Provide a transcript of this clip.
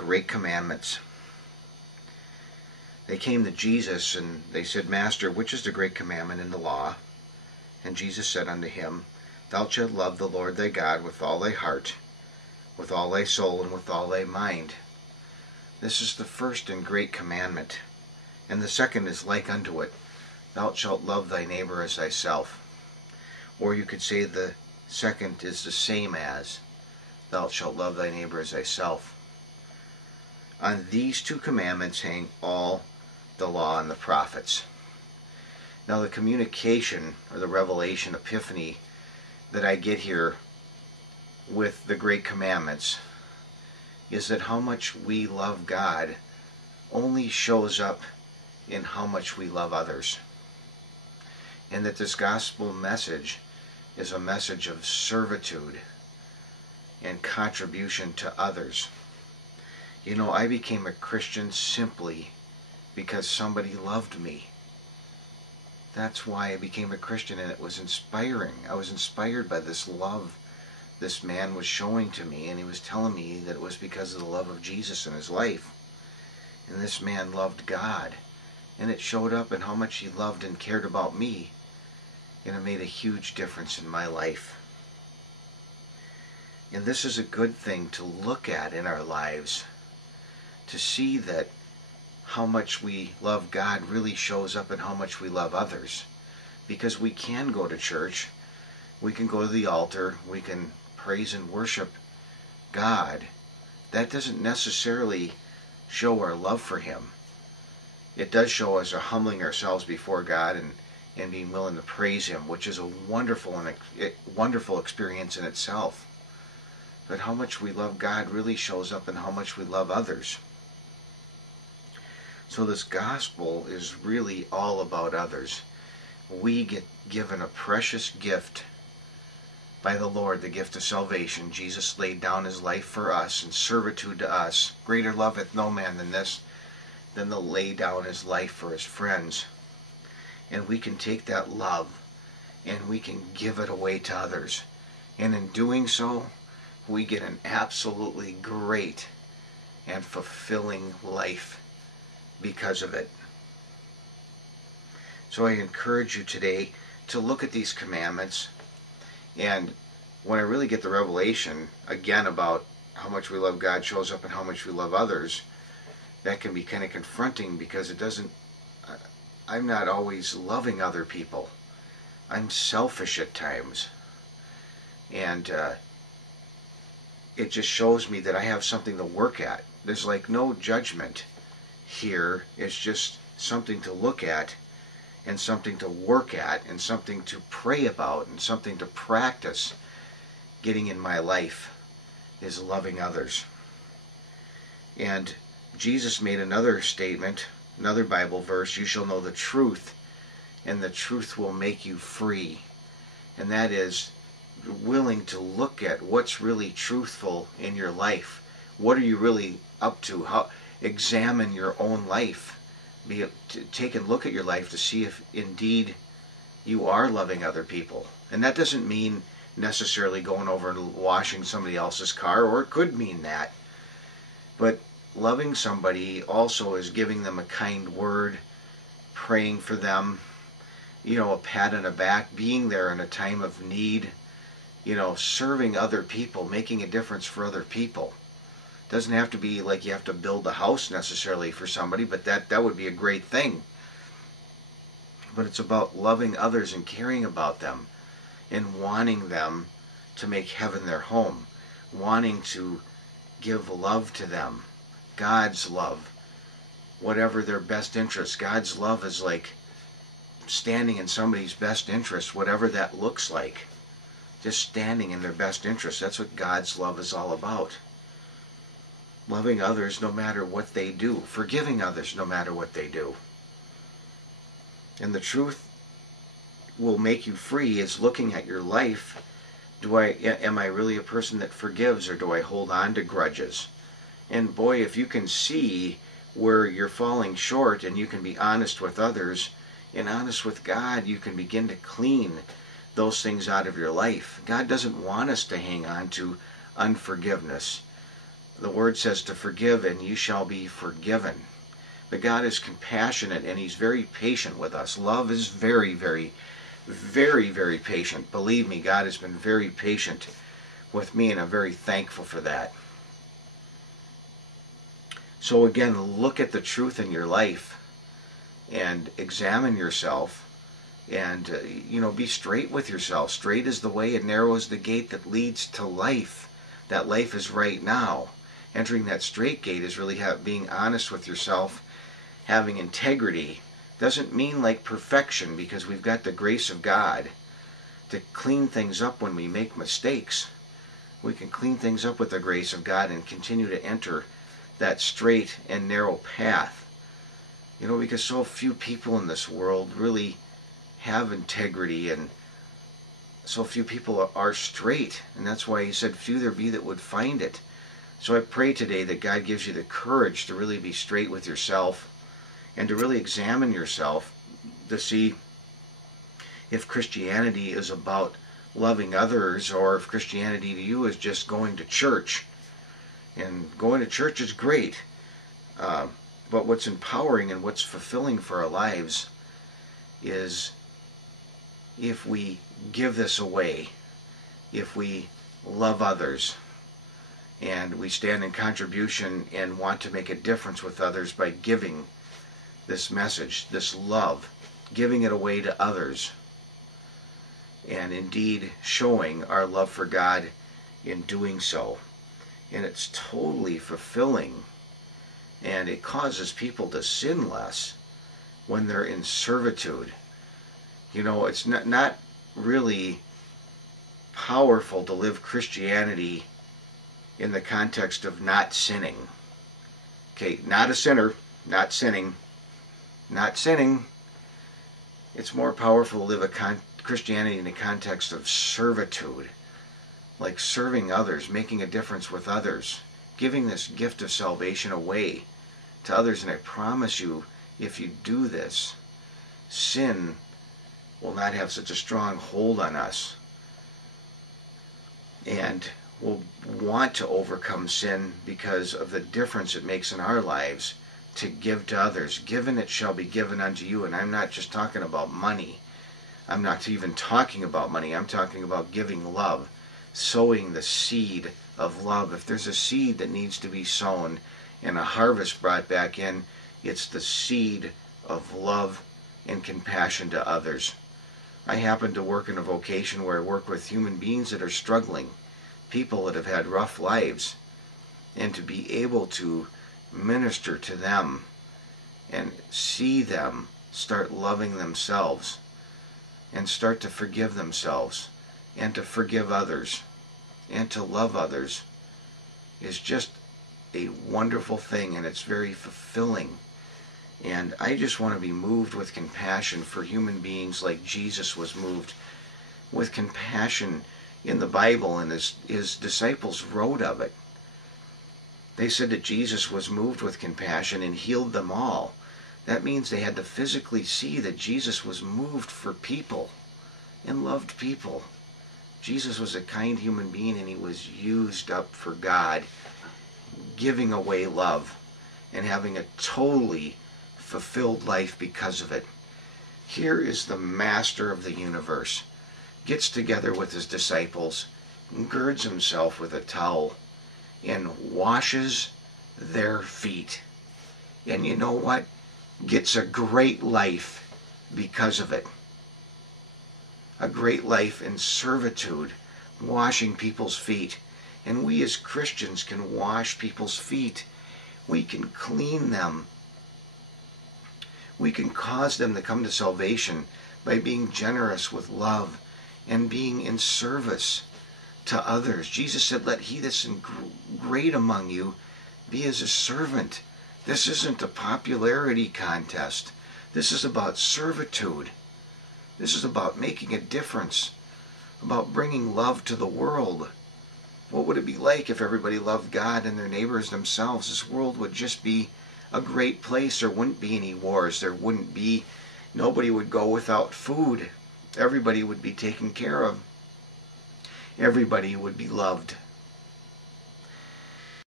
great commandments. They came to Jesus and they said, Master, which is the great commandment in the law? And Jesus said unto him, Thou shalt love the Lord thy God with all thy heart, with all thy soul, and with all thy mind. This is the first and great commandment. And the second is like unto it, Thou shalt love thy neighbor as thyself. Or you could say the second is the same as, Thou shalt love thy neighbor as thyself. On these two commandments hang all the law and the prophets. Now the communication, or the revelation, epiphany, that I get here with the great commandments is that how much we love God only shows up in how much we love others. And that this gospel message is a message of servitude and contribution to others. You know, I became a Christian simply because somebody loved me. That's why I became a Christian, and it was inspiring. I was inspired by this love this man was showing to me, and he was telling me that it was because of the love of Jesus in his life. And this man loved God, and it showed up in how much he loved and cared about me, and it made a huge difference in my life. And this is a good thing to look at in our lives, to see that how much we love God really shows up in how much we love others. Because we can go to church, we can go to the altar, we can praise and worship God. That doesn't necessarily show our love for Him. It does show us our humbling ourselves before God and being willing to praise Him, which is a wonderful experience in itself. But how much we love God really shows up in how much we love others. So this gospel is really all about others. We get given a precious gift by the Lord, the gift of salvation. Jesus laid down His life for us in servitude to us. Greater love hath no man than this, than to lay down his life for his friends. And we can take that love and we can give it away to others. And in doing so, we get an absolutely great and fulfilling life because of it. So I encourage you today to look at these commandments, and when I really get the revelation again about how much we love God shows up in how much we love others, that can be kind of confronting, because I'm not always loving other people. I'm selfish at times, and it just shows me that I have something to work at. There's like no judgment here. It's just something to look at and something to work at and something to pray about and something to practice getting in my life, is loving others. And Jesus made another statement, another Bible verse, you shall know the truth, and the truth will make you free. And that is willing to look at what's really truthful in your life. What are you really up to? Examine your own life. Take a look at your life to see if indeed you are loving other people. And that doesn't mean necessarily going over and washing somebody else's car, or it could mean that. But loving somebody also is giving them a kind word, praying for them, a pat on the back, being there in a time of need, serving other people, making a difference for other people. Doesn't have to be like you have to build a house necessarily for somebody, but that would be a great thing. But it's about loving others and caring about them and wanting them to make heaven their home, wanting to give love to them, God's love, whatever their best interest. God's love is like standing in somebody's best interest, whatever that looks like. Just standing in their best interest. That's what God's love is all about. Loving others no matter what they do. Forgiving others no matter what they do. And the truth will make you free is looking at your life. Am I really a person that forgives, or do I hold on to grudges? And boy, if you can see where you're falling short and you can be honest with others and honest with God, you can begin to clean those things out of your life. God doesn't want us to hang on to unforgiveness, the word says to forgive and you shall be forgiven. But God is compassionate and He's very patient with us. Love is very, very, very, very patient. Believe me, God has been very patient with me, and I'm very thankful for that. So again, look at the truth in your life and examine yourself, and be straight with yourself. Straight is the way and narrow is the gate that leads to life. That life is right now. Entering that straight gate is really being honest with yourself, having integrity. Doesn't mean like perfection, because we've got the grace of God to clean things up when we make mistakes. We can clean things up with the grace of God and continue to enter that straight and narrow path. Because so few people in this world really have integrity, and so few people are straight. And that's why He said, few there be that would find it. So I pray today that God gives you the courage to really be straight with yourself and to really examine yourself to see if Christianity is about loving others, or if Christianity to you is just going to church. And going to church is great, but what's empowering and what's fulfilling for our lives is if we give this away, if we love others, and we stand in contribution and want to make a difference with others by giving this message, this love, giving it away to others, and indeed showing our love for God in doing so. And it's totally fulfilling, and it causes people to sin less when they're in servitude. It's not really powerful to live Christianity in the context of not sinning. Okay, not a sinner, not sinning, not sinning. It's more powerful to live Christianity in the context of servitude, like serving others, making a difference with others, giving this gift of salvation away to others. And I promise you, if you do this, sin will not have such a strong hold on us, and we'll want to overcome sin because of the difference it makes in our lives to give to others. Given it shall be given unto you. And I'm not just talking about money. I'm not even talking about money. I'm talking about giving love, sowing the seed of love. If there's a seed that needs to be sown and a harvest brought back in, it's the seed of love and compassion to others. I happen to work in a vocation where I work with human beings that are struggling, people that have had rough lives, and to be able to minister to them and see them start loving themselves and start to forgive themselves and to forgive others and to love others is just a wonderful thing, and it's very fulfilling. And I just want to be moved with compassion for human beings like Jesus was moved with compassion in the Bible, and his disciples wrote of it. They said that Jesus was moved with compassion and healed them all. That means they had to physically see that Jesus was moved for people and loved people. Jesus was a kind human being, and he was used up for God, giving away love and having a totally fulfilled life because of it. Here is the master of the universe, gets together with his disciples, girds himself with a towel, and washes their feet. And you know what? Gets a great life because of it. A great life in servitude, washing people's feet. And we as Christians can wash people's feet. We can clean them. We can cause them to come to salvation by being generous with love and being in service to others. Jesus said, let he that's great among you be as a servant. This isn't a popularity contest. This is about servitude. This is about making a difference, about bringing love to the world. What would it be like if everybody loved God and their neighbors themselves? This world would just be a great place. There wouldn't be any wars. Nobody would go without food. Everybody would be taken care of. Everybody would be loved.